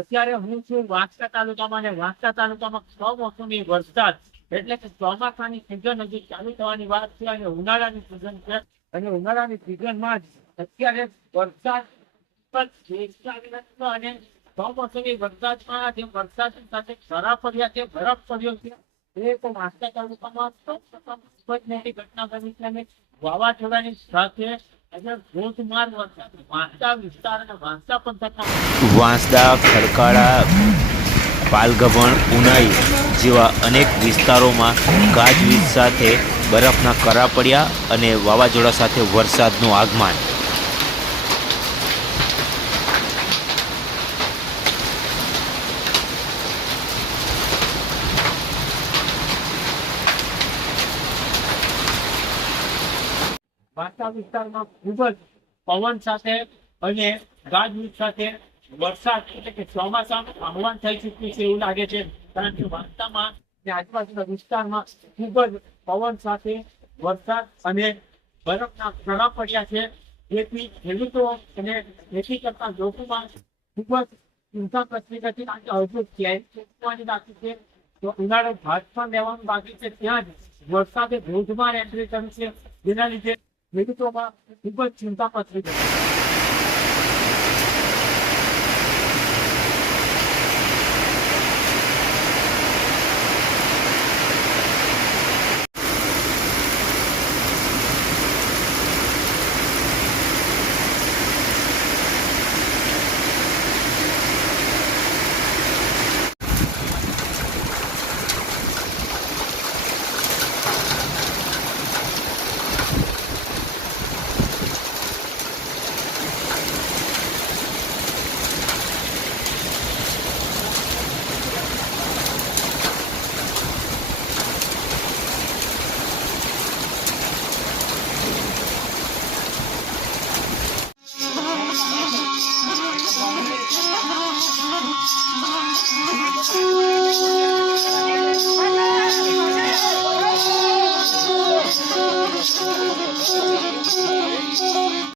અત્યારે હું છું વાંસદા તાલુકામાં અને વાંસદા તાલુકામાં કમોસમી વરસાદ. એટલે કે ચોમાસાની સિઝન હજી ચાલુ થવાની વાત છે અને ઉનાળાની સિઝન છે. અને ઉનાળાની સિઝનમાં જ અત્યારે વરસાદ અને કમોસમી વરસાદમાં જે વરસાદ સાથે ખરાબ પડ્યા છે, બરફ પડ્યો છે, એ તો વાંસદા તાલુકામાં ખૂબ મોટી ઘટના બની છે અને વાવાઝોડાની સાથે વાંસદા, ખડકાળા પાલગવણ ઉનાઈ જેવા અનેક વિસ્તારોમાં ગાજવીજ સાથે બરફના કરા પડ્યા અને વાવાઝોડા સાથે વરસાદનું આગમન. વાંસદા વિસ્તારમાં ખૂબ જ પવન સાથે અને ગાજવીજ સાથે વરસાદ એટલે કે ચોમાસાનું આહવાન થઈ ચૂક્યું છે એવું લાગે છે. કારણ કે વાર્તામાં અને આજુબાજુના વિસ્તારમાં ખૂબ જ પવન સાથે વરસાદ અને બરફના કરા પડ્યા છે. જેથી ખેડૂતો અને ખેતી કરતા લોકોમાં ખૂબ જ ચિંતા પ્રસરી હતી. કારણ કે હજુ ક્યાંય ચૂકવાની બાકી છે. તો ઉનાળો ભાત પણ લેવાનું બાકી છે. ત્યાં જ વરસાદે ધોધમાર એન્ટ્રી કરી છે. જેના લીધે ખેડૂતોમાં ખૂબ જ ચિંતા થઈ હતી